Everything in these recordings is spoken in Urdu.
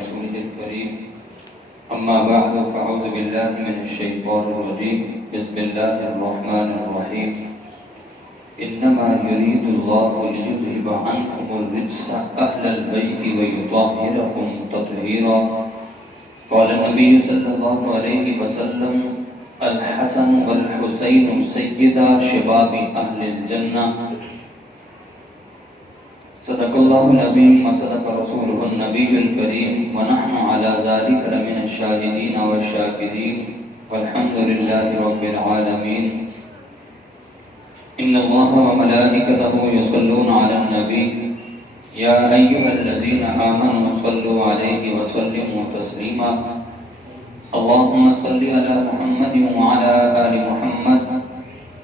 رسوله الكريم أما بعد فأعوذ بالله من الشيطان الرجيم بسم الله الرحمن الرحيم إنما يريد الله ليذهب عنكم الرجس أهل البيت ويطهركم تطهيرا قال النبي صلى الله عليه وسلم الحسن والحسين سيدا شباب أهل الجنة صدق الله العظيم وصدق رسوله النبي الكريم ونحن على ذلك لمن الشاهدين والشاكرين والحمد لله رب العالمين إن الله وملائكته يصلون على النبي يا أيها الذين آمنوا صلوا عليه وسلموا تسليما اللهم صل على محمد وعلى آل محمد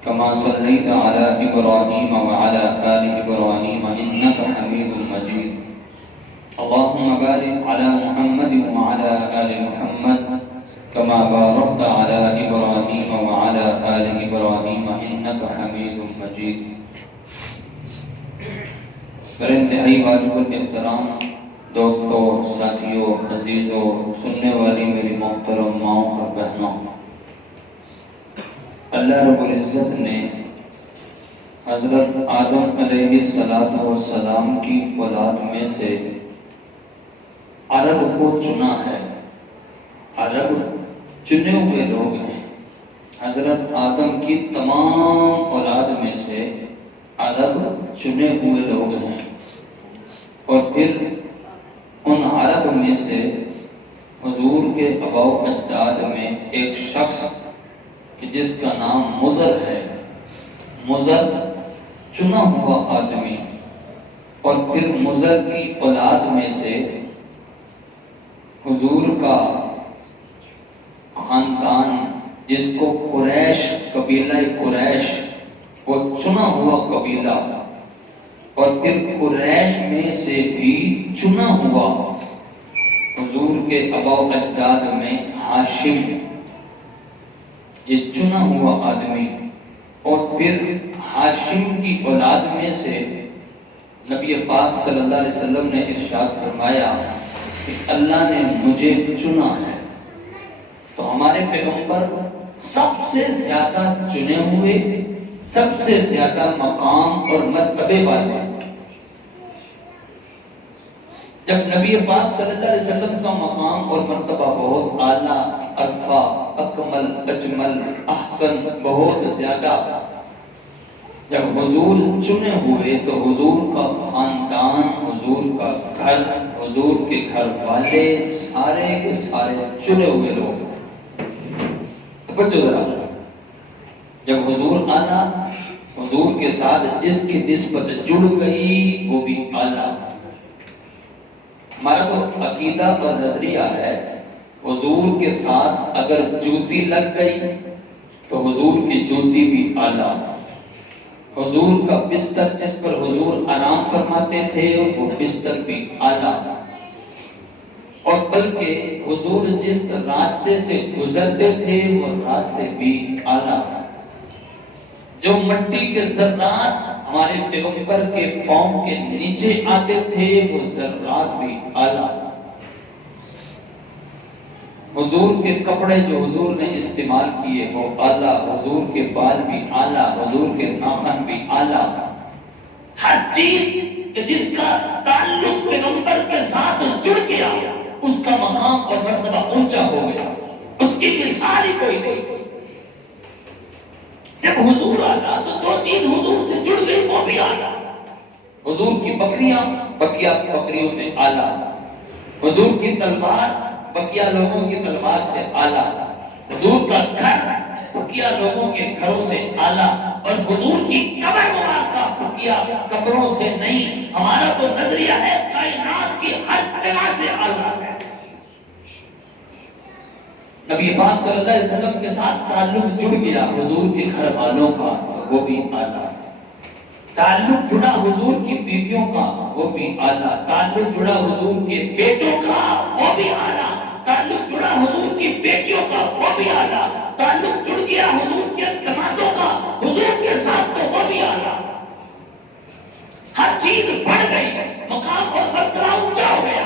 كما صليت على إبراهيم وعلى آل إبراهيم إنك حميد مجيد اللهم بارك على محمد وعلى آل محمد كما باركت على إبراهيم وعلى آل إبراهيم إنك حميد مجيد پر انتہائی واجب الاحترام دوستوں، ساتھیوں، عزیزوں، سننے والی میری محترم ماؤں اور بہنوں، اللہ رب العزت نے حضرت آدم علیہ السلام کی اولاد میں سے عرب کو چنا ہے۔ عرب چنے ہوئے لوگ ہیں۔ حضرت آدم کی تمام اولاد میں سے عرب چنے ہوئے لوگ ہیں، اور پھر ان عرب میں سے حضور کے آباء و اجداد میں ایک شخص کہ جس کا نام مضر ہے، مضر چنا ہوا آدمی، اور پھر مضر کی اولاد میں سے حضور کا خاندان جس کو قریش، قبیلہ قریش، وہ چنا ہوا قبیلہ، اور پھر قریش میں سے بھی چنا ہوا حضور کے آباء و اجداد میں ہاشم، یہ چنا ہوا آدمی، اور پھر ہاشم کی اولاد میں سے نبی پاک صلی اللہ علیہ وسلم نے ارشاد فرمایا کہ اللہ نے مجھے چنا ہے۔ تو ہمارے پیغمبر سب سے زیادہ چنے ہوئے، سب سے زیادہ مقام اور مرتبے والے، جب نبی پاک صلی اللہ علیہ وسلم کا مقام اور مرتبہ بہت اعلیٰ، ارفع، اکمل، اجمل، احسن، بہت زیادہ، جب حضور چنے ہوئے تو حضور کا خاندان، حضور کا گھر، حضور کے گھر والے سارے کے سارے چنے ہوئے لوگ۔ بچو ذرا، جب حضور آنا، حضور کے ساتھ جس کی نسبت جڑ گئی وہ بھی اعلیٰ۔ ہمارا تو عقیدہ اور نظریہ ہے حضور کے ساتھ اگر جوتی لگ گئی تو حضور کی جوتی بھی اعلیٰ۔ حضور کا بستر جس پر حضور آرام فرماتے تھے وہ بستر بھی اعلیٰ، اور بلکہ حضور جس راستے سے گزرتے تھے وہ راستے بھی اعلیٰ۔ جو مٹی کے ذرات ہمارے پیغمبر کے پاؤں کے نیچے آتے تھے وہ ذرات بھی اعلیٰ۔ حضور کے کپڑے جو حضور نے استعمال کیے وہ اعلیٰ، حضور کے بال بھی اعلیٰ، حضور کے ناخن بھی اعلیٰ۔ ہر چیز کہ جس کا تعلق پیغمبر کے ساتھ جڑ گیا اس کا مقام اور مرتبہ اونچا ہو گیا، اس کی مثال ہی کوئی نہیں۔ جب حضور آیا تو جو چیز حضور سے جڑ گئی وہ بھی آیا۔ حضور کی بکریاں بکریوں سے اعلیٰ، حضور کی تلوار بقیہ لوگوں کی تلوار سے اعلیٰ، حضور کا گھر بقیہ لوگوں کے گھروں سے اعلیٰ، اور حضور کی قبر مبارکہ بقیہ قبروں سے نہیں۔ ہمارا تو نظریہ ہے کائنات کی ہر جگہ سے اعلیٰ ہے۔ نبی پاک صلی اللہ علیہ وسلم کے ساتھ تعلق جڑ گیا حضور کے گھر والوں کا تو وہ بھی اعلیٰ، تعلق جڑا حضور کی بیویوں کا وہ بھی اعلیٰ، تعلق جڑا حضور کے بیٹوں کا وہ بھی اعلیٰ، تعلق جڑا حضور کی بیٹیوں کا وہ بھی اعلیٰ، تعلق جڑ گیا حضور کے دمادوں کا حضور کے ساتھ تو وہ بھی اعلیٰ۔ ہر چیز بڑھ گئی، مقام اور مرتبہ اونچا ہو گیا۔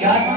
11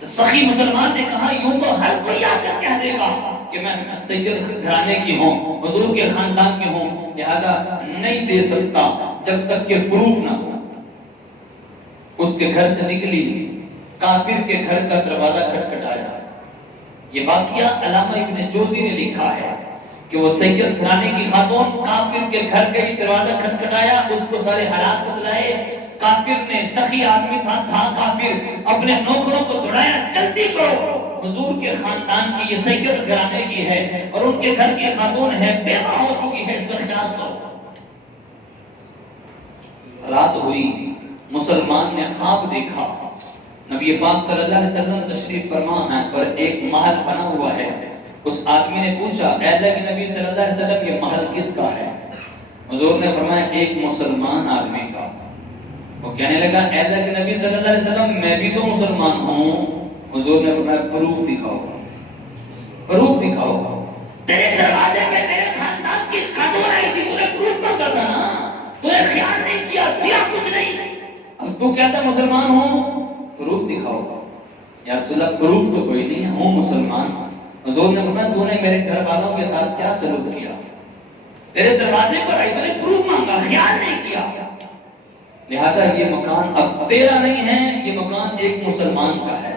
تو سخی مسلمان نے کہا یوں تو ہر کوئی آ کر کہہ دے گا کہ میں سید گھرانے کی ہوں، حضور کے خاندان کی ہوں، لہذا نہیں دے سکتا جب تک کہ پروف نہ ہو۔ اس کے گھر سے نکلی، کافر کے گھر کا دروازہ کھٹکھٹایا۔ یہ واقعہ علامہ ابن جوزی نے لکھا ہے کہ وہ سید گھرانے کی خاتون کافر کے گھر کا ہی دروازہ کھٹکھٹایا، اس کو سارے حالات بتلائے۔ کافر نے، سخی آدمی تھا کافر، اپنے نوکروں کو دوڑایا، جلدی کرو، حضور کے خاندان کی یہ سید گھرانے کی ہے اور ان کے گھر کی خاتون ہے، بیوہ ہو چکی ہے، اس کا خیال کرو۔ رات ہوئی، مسلمان نے خواب دیکھا، نبی پاک صلی اللہ علیہ وسلم تشریف فرما ہے اور ایک محل بنا ہوا ہے۔ اس آدمی نے پوچھا، اے اللہ کے نبی صلی اللہ علیہ وسلم یہ محل کس کا ہے؟ حضور نے فرمایا ایک مسلمان آدمی کا۔ وہ کہنے لگا، اے اللہ کے نبی صلی اللہ علیہ وسلم میں بھی تو مسلمان ہوں۔ حضور نے فرمایا پروف دکھاؤ، پروف دکھاؤ۔ تیرے دروازے پہ میرے خاندان کی خاتون آئی تھی، تو نے پروف مانگا تھا نا، تو نے خیال نہیں کیا، دیا کچھ نہیں، اب تو کہتا مسلمان ہوں، پروف دکھاؤ۔ یا رسول اللہ پروف تو کوئی نہیں، ہوں مسلمان۔ حضور نے فرمایا تو نے میرے گھر والوں کے ساتھ کیا سلوک کیا؟ تیرے دروازے پر آئی، تو نے پروف مانگا، خیال نہیں کیا، لہذا یہ مکان اب تیرا نہیں ہے، یہ مکان ایک مسلمان کا ہے۔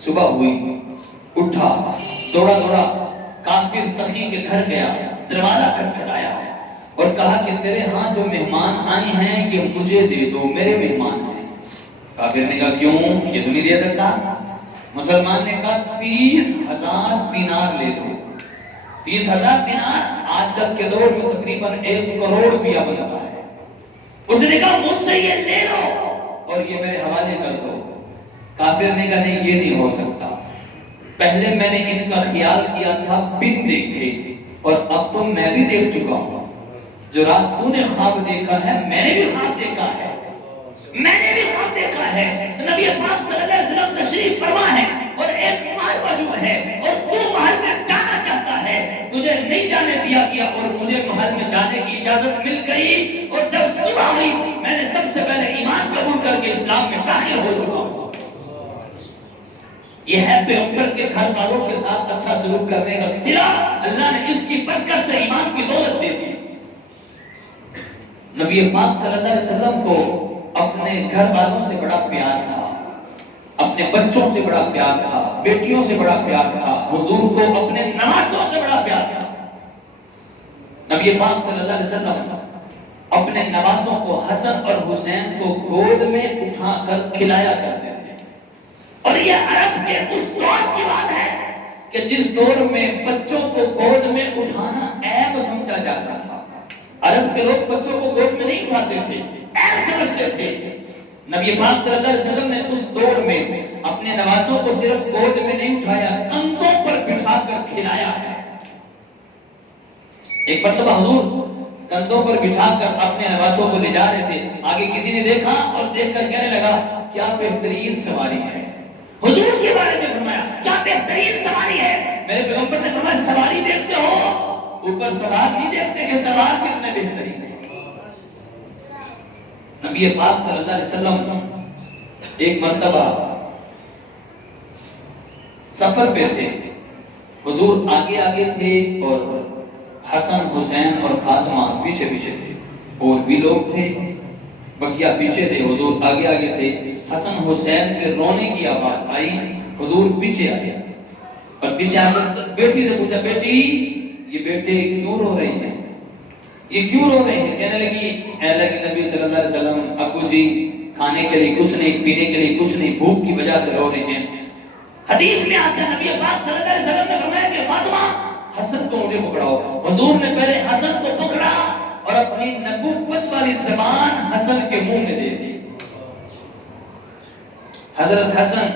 صبح ہوئی، اٹھا، دوڑا دوڑا کافر سخی کے گھر گیا، دروازہ کھٹکھٹایا اور کہا کہ تیرے ہاں جو مہمان آئے ہیں یہ مجھے دے دو، میرے مہمان ہیں۔ کافر نے کہا کیوں، یہ تو نہیں دے سکتا۔ مسلمان نے کہا 30,000 دینار لے دو۔ 30,000 دینار آج کل کے دور میں تقریباً 1 کروڑ روپیہ بنتا ہے۔ اس نے کہا مجھ سے یہ لے لو اور یہ میرے حوالے کر دو۔ کافر نے کہا نہیں یہ نہیں ہو سکتا، پہلے میں نے ان کا خیال کیا تھا بن دیکھے اور اب تو میں بھی دیکھ چکا ہوں، جو رات تو نے خواب دیکھا ہے میں نے بھی خواب دیکھا ہے، میں نے بھی خواب دیکھا ہے۔ نبی پاک صلی اللہ علیہ وسلم تشریف فرما ہے اور ایک محل موجود ہے اور تو محل میں جانا چاہتا ہے، تجھے نہیں جانے دیا گیا اور مجھے محل میں جانے کی اجازت مل گئی، اور جب صبح ہوئی میں نے سب سے پہلے ایمان قبول کر کے اسلام میں داخل ہو چکا ہوں۔ یہ ہے پیغمبر کے گھر والوں کے ساتھ اچھا سلوک کرنے کا صلہ، اللہ نے اس کی برکت سے ایمان کی دولت دے دی۔ نبی پاک صلی اللہ علیہ وسلم کو اپنے گھر والوں سے بڑا پیار تھا، اپنے بچوں سے بڑا پیار تھا، بیٹیوں سے بڑا پیار تھا، حضور کو اپنے نواسوں سے بڑا پیار تھا۔ نبی پاک صلی اللہ علیہ وسلم اپنے نواسوں کو، حسن اور حسین کو گود میں اٹھا کر کھلایا کرتے تھے۔ اور یہ عرب کے اس دور کی بات ہے کہ جس دور میں بچوں کو گود میں اٹھانا عیب سمجھا جاتا تھا۔ عرب کے لوگ بچوں کو گود میں نہیں اٹھاتے تھے، عیب سمجھتے تھے۔ نبی پاک صلی اللہ علیہ وسلم نے اس دور میں اپنے نواسوں کو صرف گود میں نہیں اٹھایا، کندھوں پر بٹھا کر کھلایا ہے۔ ایک مرتبہ حضور کندھوں پر بٹھا کر اپنے نواسوں کو لے جا رہے تھے، آگے کسی نے دیکھا اور دیکھ کر کہنے لگا کیا بہترین سواری ہے۔ حضور کے بارے میں فرمایا کیا بہترین سواری ہے۔ میرے پیغمبر نے فرمایا سواری دیکھتے ہو، اوپر سوار نہیں دیکھتے کہ سوار کتنے بہترین ہے۔ نبی پاک صلی اللہ علیہ وسلم ایک مرتبہ سفر پہ تھے، حضور آگے آگے تھے اور حسن، حسین اور فاطمہ پیچھے پیچھے تھے، اور بھی لوگ تھے، بقیہ پیچھے تھے، حضور آگے آگے تھے۔ حسن حسین کے رونے کی آواز آئی، حضور پیچھے آئے اور پیچھے آ کر بیٹی سے پوچھا بیٹی یہ بیٹے کیوں رو رہے ہیں، یہ کیوں رو رہے ہیں؟ کہنے لگی اے اللہ کے نبی صلی اللہ علیہ وسلم ابو جی کھانے کے لیے کچھ نہیں، پینے کے لیے کچھ نہیں، بھوک کی وجہ سے رو رہے ہیں۔ حدیث میں آتا ہے نبی پاک صلی اللہ علیہ وسلم نے فرمایا کہ فاطمہ حسن کو مجھے پکڑاؤ۔ حضور نے پہلے حسن کو پکڑا اور اپنی نبوت والی زبان حسن کے منہ میں دے دی۔ حضرت حسن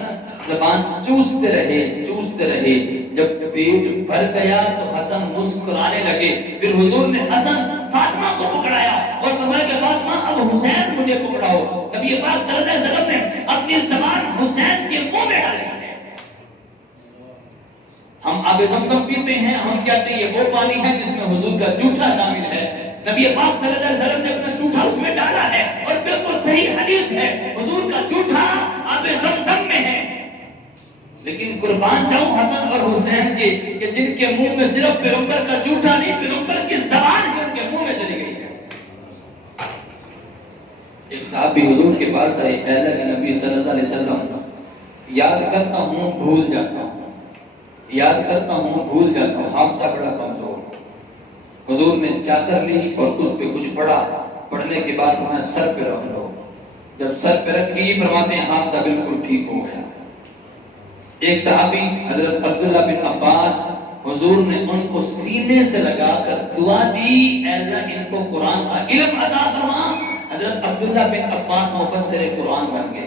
زبان چوستے رہے، جب پیٹ بھر گیا تو حسن مسکرانے لگے۔ پھر حضور نے حسن فاطمہ کو پکڑایا اور فرمایا کہ فاطمہ اب حسین مجھے پکڑاؤ۔ نبی پاک صلی اللہ علیہ وسلم نے اپنی زبان حسین کے منہ میں ڈالی ہے۔ ہم آب زمزم پیتے ہیں، ہم کہتے ہیں یہ وہ پانی ہے جس میں حضور کا جوٹھا شامل ہے۔ نبی پاک صلی اللہ علیہ وسلم نے اپنا جوٹھا اس میں ڈالا ہے اور بالکل صحیح حدیث ہے، حضور کا جوٹھا آب زمزم میں لیکن قربان جاؤں حسن اور حسین کے کہ جن کے منہ میں صرف پیغمبر کا جھوٹا نہیں، پیغمبر کی زبان ہی ان کے منہ میں چلی گئی ہے۔ ایک صحابی حضور کے پاس آئے، اے اللہ کے نبی صلی اللہ علیہ وسلم، یاد کرتا ہوں بھول جاتا ہوں، یاد کرتا ہوں بھول جاتا ہوں، حافظہ بڑا کمزور۔ حضور نے چادر لی اور اس پہ کچھ پڑھا، پڑھنے کے بعد ہمیں سر پہ رکھ لو۔ جب سر پہ رکھی فرماتے ہیں حافظہ بالکل ٹھیک ہو گیا۔ ایک صحابی حضرت عبداللہ بن عباس، حضور نے ان کو سینے سے لگا کر دعا دی، اے اللہ ان کو قرآن کا علم عطا فرما۔ حضرت عبداللہ بن عباس مفسر قرآن بن گئے۔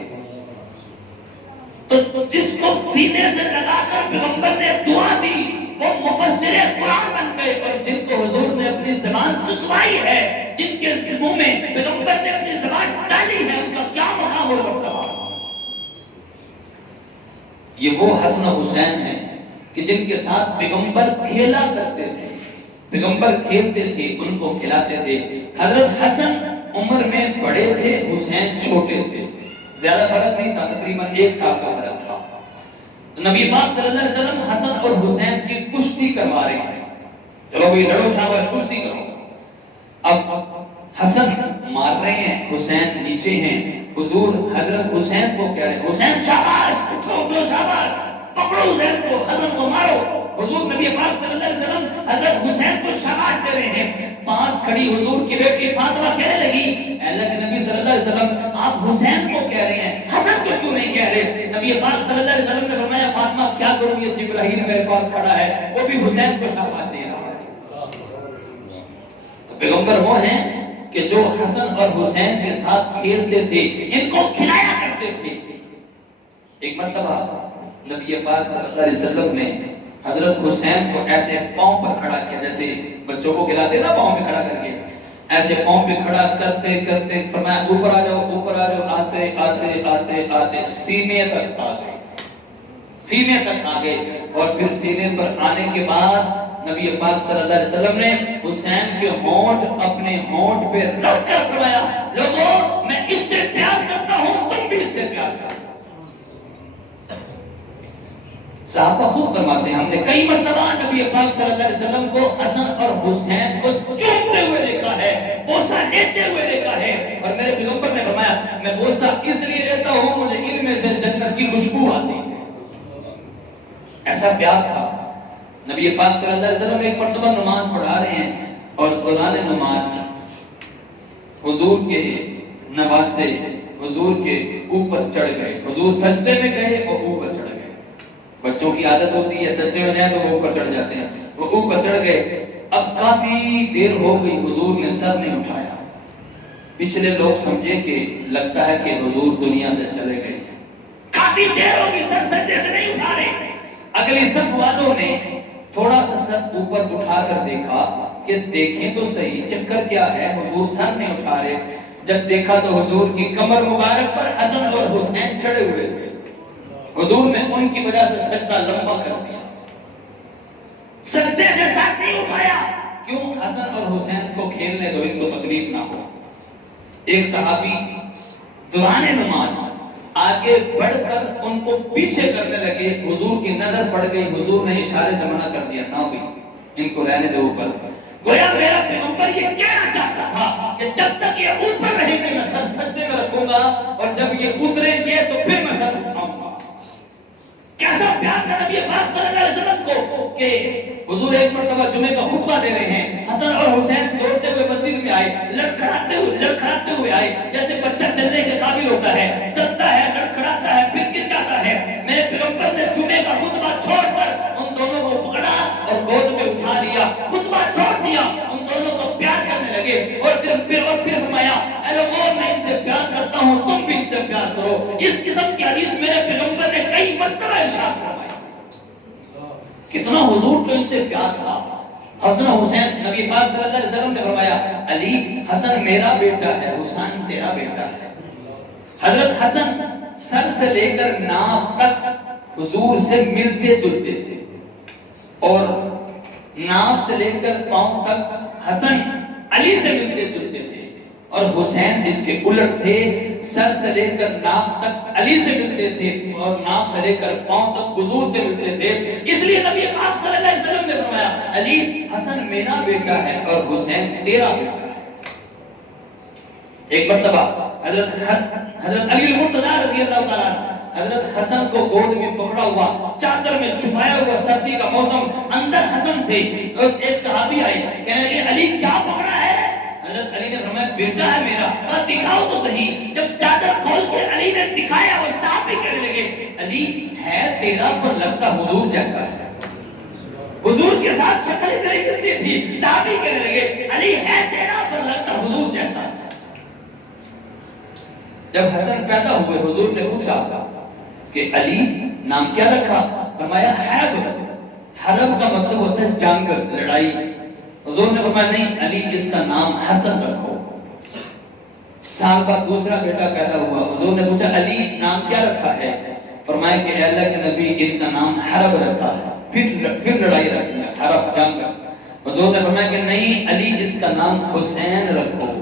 تو جس کو سینے سے لگا کر پیغمبر نے دعا دی وہ مفسر قرآن بن گئے، اور جن کو حضور نے اپنی زبان چسوائی ہے، جن کے منہ میں پیغمبر نے اپنی زبان ڈالی ہے، ان کا کیا مقام اور مرتبہ۔ یہ وہ حسن و حسین ہیں کہ جن کے ساتھ پیغمبر کھیلا کرتے تھے، پیغمبر کھیلتے تھے، ان کو کھلاتے تھے۔ حضرت حسن عمر میں بڑے تھے، حسین چھوٹے تھے، زیادہ فرق نہیں تھا، تقریباً 1 سال کا فرق تھا۔ تو نبی پاک صلی اللہ علیہ وسلم حسن اور حسین کی کشتی کروا رہے ہیں، چلو بھائی لڑو شاباش کشتی کرو۔ اب حسن مار رہے ہیں، حسین نیچے ہیں، حضور حضرت حسین کو کہہ رہے ہیں حسین شاباش، اٹھو اٹھو شاباش، پکڑو حسین کو، حسن کو مارو۔ حضور نبی پاک صلی اللہ علیہ وسلم حضرت حسین کو شاباش دے رہے ہیں۔ پاس کھڑی حضور کی بیٹی فاطمہ کہنے لگی، اے اللہ کے نبی صلی اللہ علیہ وسلم آپ حسین کو کہہ رہے ہیں، حسن کو کیوں نہیں کہہ رہے؟ نبی پاک صلی اللہ علیہ وسلم نے فرمایا فاطمہ کیا کروں، یہ جبرائیل میرے پاس کھڑا ہے، وہ بھی حسین کو شاباش دے رہا ہے۔ تو پیغمبر وہ ہیں کہ جو حسن اور حسین کے ساتھ کھیلتے تھے، ان کو کھلایا کرتے تھے۔ ایک مرتبہ نبی پاک صلی اللہ علیہ وسلم نے حضرت حسین کو ایسے پاؤں پر کھڑا کیا، جیسے بچوں کو کھلاتے نا پاؤں پہ کھڑا کر کے، ایسے پاؤں پہ کھڑا کرتے کرتے فرمایا اوپر آ جاؤ، اوپر آ جاؤ، آتے آتے آتے آتے سینے تک آ گئے، سینے تک آ گئے۔ اور پھر سینے پر آنے کے بعد نبی پاک صلی اللہ علیہ وسلم نے حسین کے ہونٹ اپنے ہونٹ پہ رکھ کر فرمایا لوگوں میں اس سے پیار کرتا ہوں، تم بھی اس سے پیار کرو۔ صحابہ خود فرماتے ہیں ہم نے کئی مرتبہ نبی پاک صلی اللہ علیہ وسلم کو حسن اور حسین کو چومتے ہوئے دیکھا ہے، بوسہ لیتے ہوئے دیکھا ہے، اور میرے پیغمبر نے فرمایا میں بوسہ اس لیے لیتا ہوں مجھے ان میں سے جنت کی خوشبو آتی ہے۔ ایسا پیار تھا۔ نبی پاک صلی اللہ علیہ وسلم ایک مرتبہ نماز پڑھا رہے ہیں اور دوران نماز حضور کے نواسے حضور کے اوپر چڑھ گئے، حضور سجدے میں گئے اور اوپر چڑھ گئے۔ بچوں کی عادت ہوتی ہے سجدے میں جائیں تو وہ اوپر چڑھ جاتے ہیں، وہ اوپر چڑھ گئے۔ اب کافی دیر ہو گئی، حضور نے سر نہیں اٹھایا۔ پچھلے لوگ سمجھے کہ لگتا ہے کہ حضور دنیا سے چلے گئے، کافی دیر ہو گئی سر سجدے سے نہیں اٹھا رہے۔ اگلی صف والوں نے تھوڑا سا سر اوپر اٹھا کر دیکھا کہ دیکھیں تو صحیح چکر کیا ہے، حضور سر نہیں اٹھا رہے۔ جب دیکھا تو حضور کی کمر مبارک پر حسن اور حسین چڑھے ہوئے تھے۔ حضور نے ان کی وجہ سے سجدہ لمبا کر دیا، سجدے سے سر نہیں اٹھایا۔ کیوں؟ حسن اور حسین کو کھیلنے دو، ان کو تکلیف نہ ہو۔ ایک صحابی دوران نماز آگے بڑھ کر ان کو پیچھے کرنے لگے، حضور کی نظر پڑ گئی، حضور نے اشارے سے منع کر دیا نہ بھی ان کو رہنے دو اوپر۔ گویا میرا پیغمبر یہ کہنا چاہتا تھا کہ جب تک یہ اوپر رہیں گے میں سر سجدے میں رکھوں گا، اور جب یہ اتریں گے تو پھر میں سر اٹھاؤں گا۔ کیسا پیار تھا نبی پاک صلی اللہ علیہ وسلم کو کہ حضور ایک مرتبہ جمعے کا خطبہ دے رہے ہیں، حسن اور حسین دوڑتے ہوئے مسجد میں آئے، لڑکھڑاتے ہوئے آئے، جیسے بچہ چلنے کے قابل ہوتا ہے، چلتا ہے، لڑکھڑاتا ہے، پھر گر جاتا ہے۔ میرے پیغمبر نے جمعے کا خطبہ چھوڑ کر ان دونوں کو پکڑا اور گود میں اٹھا لیا، خطبہ چھوڑ دیا، ان دونوں کو پیار کرنے لگے، اور پھر فرمایا اے لوگوں میں ان سے پیار کرتا ہوں، تم بھی ان سے پیار کرو۔ اس قسم کی حدیث میرے پیغمبر نے کئی مرتبہ ارشاد فرمائی۔ کتنا حضور کو ان سے پیار تھا۔ حسن و حسین نبی پاک صلی اللہ علیہ وسلم نے فرمایا علی حسن میرا بیٹا ہے، حسین تیرا بیٹا ہے۔ حضرت حسن سر سے لے کر ناف تک حضور سے ملتے جلتے تھے، اور ناف سے لے کر پاؤں تک حسن علی سے ملتے جلتے تھے۔ اور حسین اس کے الٹ تھے، سر سے لے کر ناف تک علی سے ملتے تھے اور ناف سے لے کر پاؤں تک حضور سے ملتے تھے۔ اس لیے نبی پاک صلی اللہ علیہ وسلم نے فرمایا علی حسن میرا بیٹا ہے اور حسین تیرا بیٹا ہے۔ ایک مرتبہ حضرت علی المرتضیٰ رضی اللہ تعالیٰ عنہ حضرت حسن کو گود میں پکڑا ہوا، چادر میں چھپایا ہوا، سردی کا موسم، اندر حسن تھے، اور ایک صحابی آئے کہنے لگے علی کیا پکڑا ہے؟ حضرت علی نے فرمایا بیٹا ہے میرا۔ کہا دکھاؤ تو صحیح۔ جب چادر کھول کے علی نے دکھایا اور صحابی کہنے لگے علی ہے تیرا پر لگتا حضور جیسا ہے۔ حضور کے ساتھ شکل نہیں ملتی تھی، صحابی کہنے لگے علی ہے تیرا پر لگتا حضور جیسا ہے۔ جب حسن پیدا ہوئے حضور نے پوچھا کہ علی نام کیا رکھا؟ فرمایا حرب۔ حرب کا مطلب ہوتا ہے جنگ، لڑائی۔ حضور نے فرمایا نہیں علی اس کا نام حسن رکھو۔ سال بعد دوسرا بیٹا پیدا ہوا، حضور نے پوچھا علی نام کیا رکھا ہے؟ فرمایا کہ اے اللہ کے نبی ان کا نام حرب رکھا ہے۔ پھر لڑائی رکھ دیا، حرب جنگ۔ حضور نے فرمایا کہ نہیں علی اس کا نام حسین رکھو۔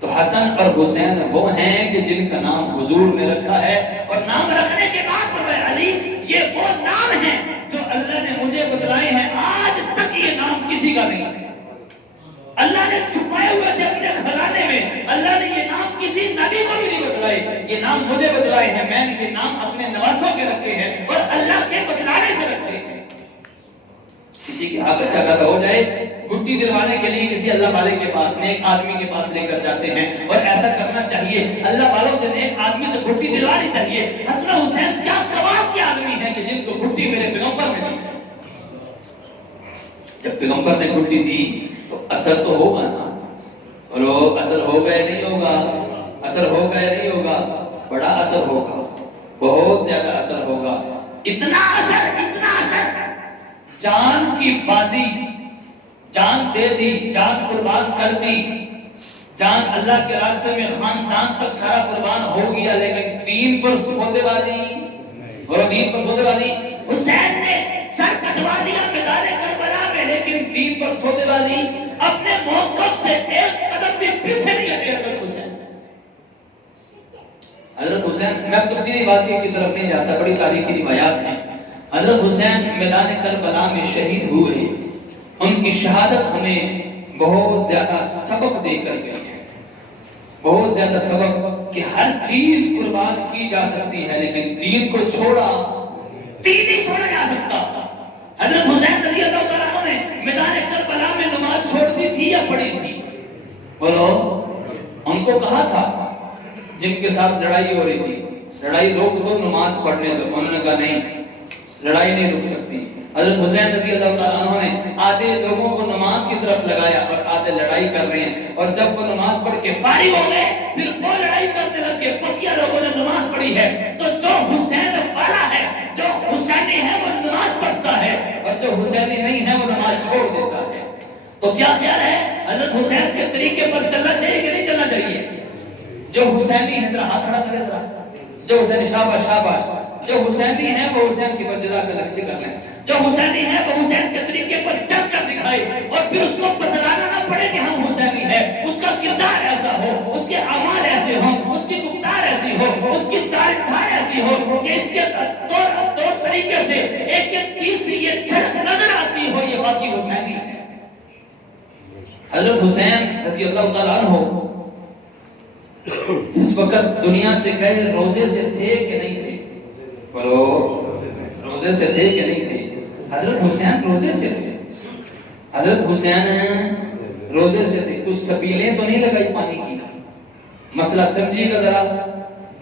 تو حسن اور حسین وہ ہیں کہ جن کا نام حضور نے رکھا ہے، اور نام رکھنے کے بعد فرمایا علی یہ وہ نام ہیں جو اللہ نے مجھے بتلائے ہیں، آج تک یہ نام کسی کا نہیں ہے۔ اللہ نے چھپائے ہوئے تھے اپنے خزانے میں، اللہ نے یہ نام کسی نبی کو بھی نہیں بتلائے، یہ نام مجھے بتلائے ہیں، میں نے یہ نام اپنے نواسوں کے رکھے ہیں اور اللہ کے بتلانے سے رکھے ہیں۔ کسی کے ہاتھ اچھا پیدا ہو جائے، گھٹی دلوانے کے لیے کسی اللہ والے کے پاس، نیک آدمی کے پاس لے کر جاتے ہیں، اور ایسا کرنا چاہیے۔ اللہ والوں سے نیک آدمی سے گھٹی دلوانی چاہیے۔ حسن حسین کیا کمال کے آدمی ہیں کہ جن کو گھٹی میرے پیغمبر نے دی۔ جب پیغمبر نے گھٹی دی تو اثر تو ہوگا نا، اور اثر ہوگا یا نہیں ہوگا؟ اثر ہوگا یا نہیں ہوگا؟ بڑا اثر ہوگا، بہت زیادہ اثر ہوگا۔ اتنا اثر جان کی بازی، جان دے دی، جان قربان کر دی، جان اللہ کے راستے میں خاندان تک سارا قربان ہو گیا، لیکن دین پر سودے بازی، اور دین پر سودے بازی۔ حسین نے سر کٹوا دیا میدان کربلا میں، لیکن دین پر سودے بازی، اپنے موقف سے ایک قدم بھی پیچھے نہیں ہٹے حضرت حسین۔ حضرت حسین، میں تفصیلی باتیں کی طرف نہیں جاتا، بڑی تاریخی روایات ہیں۔ حضرت حسین میدان کربلا میں شہید ہوئے، ان کی شہادت ہمیں بہت زیادہ سبق دے کر گئی ہے، بہت زیادہ سبق کہ ہر چیز قربان کی جا سکتی ہے، لیکن دین کو چھوڑا، دین نہیں چھوڑا جا سکتا۔ حضرت حسین رضی اللہ تعالیٰ عنہ نے میدان کربلا میں نماز چھوڑ دی تھی یا پڑھی تھی؟ بولو، ان کو کہا تھا جن کے ساتھ لڑائی ہو رہی تھی لڑائی روک دو، نماز پڑھنے دو، انہوں نے کہا نہیں لڑائی نہیں رک سکتی۔ حضرت حسین رضی اللہ تعالیٰ عنہ نے آدھے لوگوں کو نماز کی طرف لگایا اور آدھے لڑائی کر رہے ہیں، اور جب وہ نماز پڑھ کے فارغ ہو گئے پھر وہ لڑائی کرنے لگے۔ بقیہ لوگوں نے نماز پڑھی ہے، تو جو حسین والا ہے، جو حسینی ہے وہ نماز پڑھتا ہے، اور جو حسینی نہیں ہے وہ نماز چھوڑ دیتا ہے۔ تو کیا خیال ہے حضرت حسین کے طریقے پر چلنا چاہیے کہ نہیں چلنا چاہیے؟ جو حسینی ہے ذرا ہاتھ کھڑا کرے، ذرا جو حسینی، شاباش شاباش، جو حسینی ہے وہ حسین کی بجدا کے لگچے کر لیں، جو حسینی ہے وہ حسین کے طریقے پر چل کر دکھائے، اور پھر اس کو بتلانا نہ پڑے کہ ہم حسینی ہیں، اس کا کردار ایسا ہو، اس کے اعمال ایسے ہوں، اس کی گفتار ایسی ہو، اس کی چال ڈھال ایسی ہو کہ اس کے طور طریقے سے ایک ایک چیز سے یہ جھلک نظر آتی ہو، یہ باقی حسینی ہے۔ حضرت حسین رضی اللہ تعالیٰ عنہ اس وقت دنیا سے گئے، روزے سے تھے کہ نہیں تھے؟ بولو، روزے سے تھے کہ نہیں تھے؟ حضرت حسین روزے سے تھے، حضرت حسین روزے سے تھے۔ کچھ سبیلیں تو نہیں لگائی پانی کی، مسئلہ سمجھیے گا ذرا،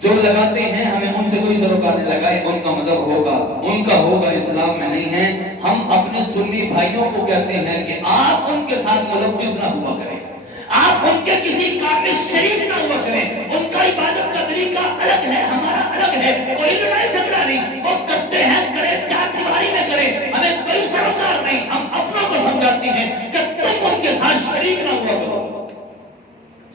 جو لگاتے ہیں ہمیں ان سے کوئی سروکار نہیں لگائے، ان کا مذہب ہوگا، ان کا ہوگا، اسلام میں نہیں ہے۔ ہم اپنے سنی بھائیوں کو کہتے ہیں کہ آپ ان کے ساتھ ملوث نہ ہوا کریں، آپ ان کے کسی کام میں شریک نہ ہوا کریں، ان کا عبادت کا طریقہ الگ ہے، ہمارا الگ ہے، کوئی لڑائی جھگڑا نہیں، وہ کرتے ہیں کرے، چار دیواری میں کرے، ہمیں کوئی سروکار نہیں، ہم اپنوں کو سمجھاتے ہیں کہ تم ان کے ساتھ شریک نہ ہوا کرو۔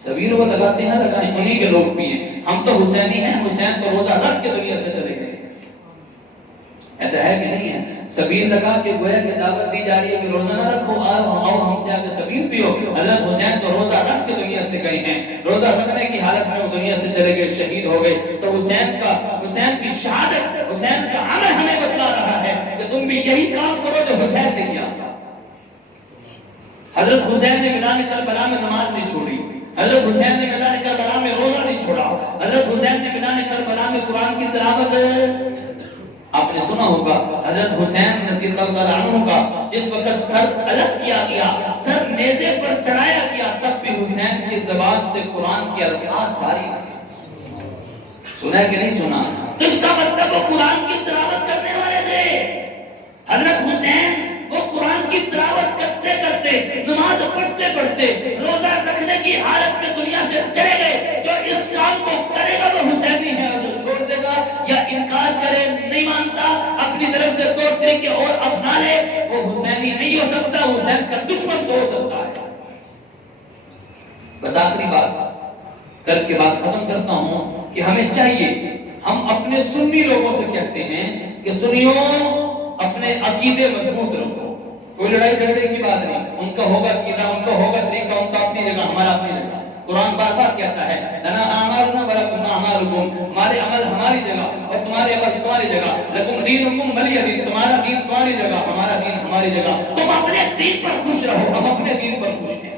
سبھی لوگ لگاتے ہیں، لگائیں، انہی کے لوگ بھی ہیں، ہم تو حسینی ہیں، حسین تو روزہ رکھ کے دنیا سے چلے گئے، ایسا ہے کہ نہیں ہے؟ سبیل لگا کے گویا کہ دعوت دی جا رہی ہے کہ روزہ نہ رکھو، آؤ ہم سے آگے سبیل پیو۔ حضرت حسین تو روزہ رکھ کے دنیا سے گئے ہیں، روزہ رکھنے کی حالت میں وہ دنیا سے چلے گئے، شہید ہو گئے۔ تو حسین کی شہادت، حسین کا عمل ہمیں بتلا رہا ہے کہ تم بھی یہی کام کرو جو حسین نے کیا۔ حضرت حسین نے میدان کربلا میں نماز نہیں چھوڑی، حضرت حسین نے میدان کربلا میں روزہ نہیں چھوڑا، حضرت حسین نے میدان کربلا میں قرآن کی تلاوت، آپ نے سنا ہوگا حضرت حسین رضی اللہ عنہ کا جس وقت سر الگ کیا گیا، سر نیزے پر چڑھایا گیا، تب بھی حسین کی زبان سے قرآن کے الفاظ ساری تھے۔ سنا ہے کہ نہیں سنا؟ تو اس کا مطلب وہ قرآن کی تلاوت کرنے والے تھے۔ حضرت حسین وہ قرآن کی تلاوت کرتے کرتے، نماز پڑھتے پڑھتے، روزہ رکھنے کی حالت میں دنیا سے چلے گئے۔ جو اس کام کو کرے گا وہ حسینی ہے، اور جو چھوڑ دے گا یا انکار کرے، نہیں مانتا، اپنی طرف سے طور طریقے اور اپنا لے، وہ حسینی نہیں ہو سکتا، حسین کا دشمن تو ہو سکتا ہے۔ بس آخری بات کر کے بات ختم کرتا ہوں کہ ہمیں چاہیے، ہم اپنے سنی لوگوں سے کہتے ہیں کہ سنیوں اپنے عقیدے مضبوط رکھو، کوئی لڑائی جھگڑے کی بات نہیں، ان کا ہوگا عقیدہ، ان کا ہوگا طریقہ، ان کا اپنی جگہ، ہمارا اپنی جگہ۔ قرآن بار بار کہتا ہے لنا اعمالنا ولکم اعمالکم، ہمارے عمل ہماری جگہ اور تمہارے عمل تمہاری جگہ، لکم دینکم ولی دین، تمہارا دین تمہاری جگہ، ہمارا دین ہماری جگہ۔ تم اپنے دین پر خوش رہو، ہم اپنے دین پر خوش ہیں،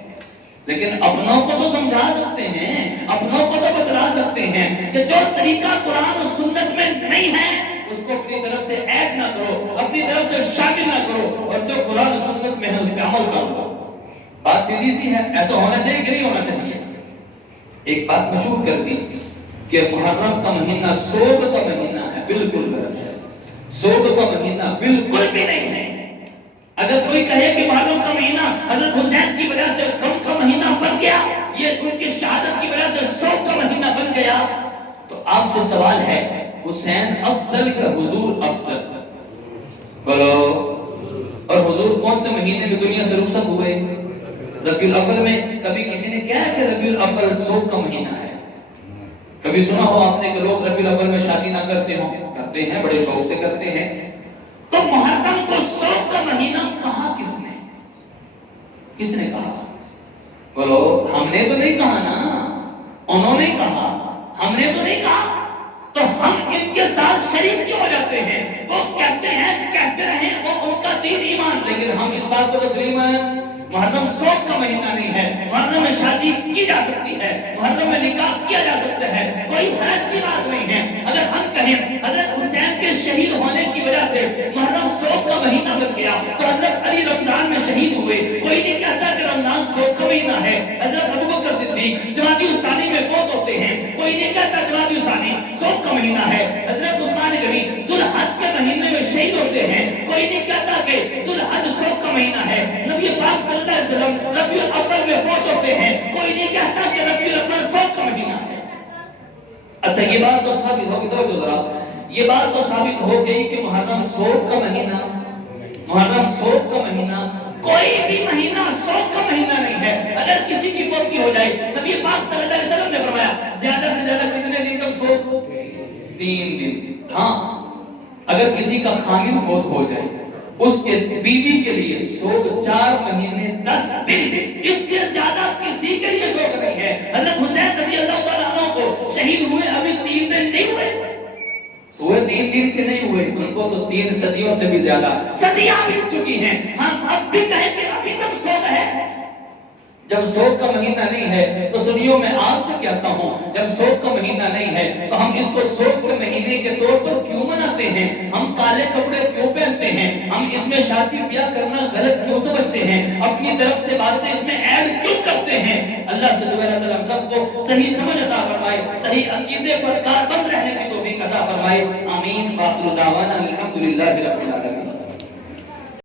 لیکن اپنوں کو تو سمجھا سکتے ہیں، اپنوں کو تو بتلا سکتے ہیں کہ جو طریقہ قرآن و سنت میں نہیں ہے اس کو اپنی طرف سے عیب نہ کرو، اپنی طرف سے شامل نہ کرو، اور جو قرآن و سنت میں ہے اس پہ عمل کرو۔ بات سیدھی سی ہے، ایسا ہونا چاہیے کہ نہیں ہونا چاہیے؟ ایک بات مشہور کر دی کہ محرم کا مہینہ سوگ کا مہینہ ہے، بالکل غلط ہے، سوگ کا مہینہ بالکل بھی نہیں ہے۔ اگر کوئی کہے کہ محرم کا مہینہ حضرت حسین کی وجہ سے غم کا مہینہ بن گیا، یہ ان کی شہادت کی وجہ سے سوگ کا مہینہ بن گیا، تو آپ سے سوال ہے حسین افضل کا حضور افضل؟ بولو، اور حضور کون سے مہینے میں دنیا سے رخصت ہوئے؟ ربیع الاول میں۔ کبھی کسی نے کہا کہ ربیع الاول سوگ کا مہینہ ہے؟ کبھی سنا ہو آپ نے کہ لوگ ربیع الاول میں شادی نہ کرتے ہوں؟ کرتے ہیں، بڑے شوق سے کرتے ہیں۔ تو محرم کو سوگ کا مہینہ کہا کس نے؟ کس نے کہا؟ بولو، ہم نے تو نہیں کہا نا، انہوں نے کہا، ہم نے تو نہیں کہا، تو ہم ان کے ساتھ شریک کیوں ہو جاتے ہیں؟ وہ کہتے ہیں، کہتے رہے، وہ ان کا دین ایمان، لیکن ہم اس بات کو تسلیم ہیں محرم سوگ کا مہینہ نہیں ہے، محرم میں شادی کی جا سکتی ہے، محرم میں نکاح کیا جا سکتا ہے، کوئی حرج کی بات نہیں ہے۔ اگر ہم کہیں حضرت حسین کے شہید ہونے کی وجہ سے محرم سوگ کا مہینہ بن گیا، تو حضرت علی رمضان میں شہید ہوئے، کوئی نہیں کہتا کہ رمضان سوگ کا مہینہ ہے۔ حضرت ابوبکر صدیق جمادی الثانی میں فوت ہوتے ہیں، کوئی نہیں کہتا جمادی الثانی سوگ کا مہینہ ہے۔ حضرت عثمان غنی ذوالحج کے مہینے میں شہید ہوتے ہیں، کوئی نہیں کہتا کہ ذوالحج سوگ کا مہینہ ہے۔ نبی پاک صلی اللہ علیہ وسلم ربیع الاول میں فوت ہوتے ہیں، کوئی نہیں کہتا کہ ربیع الاول سوگ کا مہینہ ہے۔ اچھا، یہ بات تو ثابت ہوگی، تو ذرا یہ بات تو ثابت ہو گئی کہ محرم سوگ کا مہینہ، محرم سوگ کا مہینہ، کوئی بھی مہینہ سوگ کا مہینہ نہیں ہے۔ اگر کسی کی فوت ہو جائے، نبی پاک صلی اللہ علیہ وسلم نے فرمایا زیادہ سے زیادہ کتنے دن تک سوگ؟ 3 دن۔ ہاں، اگر کسی کا خامن فوت ہو جائے، اس کے بیوی کے لیے سوگ 4 مہینے 10 دن، اس سے زیادہ کسی کے لیے سوگ نہیں ہے۔ حضرت حسین رضی اللہ تعالیٰ عنہ کو شہید ہوئے ابھی 3 دن نہیں ہوئے، ہوئے 3 دن کے نہیں ہوئے، ان کو تو 3 صدیوں سے بھی زیادہ صدیاں بیت چکی ہیں۔ ہم اب بھی کہیں کہ ابھی تک سوگ ہے؟ جب سوگ کا مہینہ نہیں ہے تو سنیوں میں آپ سے کہتا ہوں، جب سوگ کا مہینہ نہیں ہے تو ہم اس کو سوگ کے مہینے کے طور پر کیوں مناتے ہیں؟ ہم کالے کپڑے کیوں پہنتے ہیں؟ ہم اس میں شادی بیاہ کرنا غلط کیوں سمجھتے ہیں؟ اپنی طرف سے باتیں اس میں ایڈ کیوں کرتے ہیں؟ اللہ سے دعا ہے ہم سب کو صحیح سمجھ عطا فرمائے، صحیح عقیدے پر کاربند رہنے کی توفیق عطا فرمائے۔ آمین۔ باخر دعوانا الحمدللہ رب العالمین۔